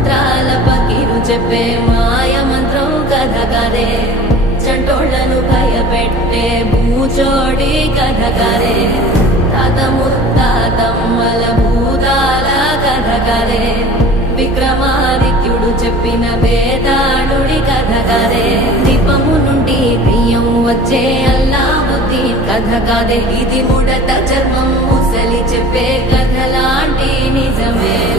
మంత్రాల పకిరు చెప్పే మాయ మంత్రం కథ కదే చంటోళ్లను భయపెట్టే భూచోడి కథ కదే తాత ముత్తాతమ్మల భూతాల కథ కదే విక్రమాదిత్యుడు చెప్పిన వేదాళుడి కథ కదే దీపము నుండి బియ్యం వచ్చే అల్లావుద్దీన్ కథ కదే ఇది ముడత చర్మం ముసలి చెప్పే కథ లాంటి నిజమే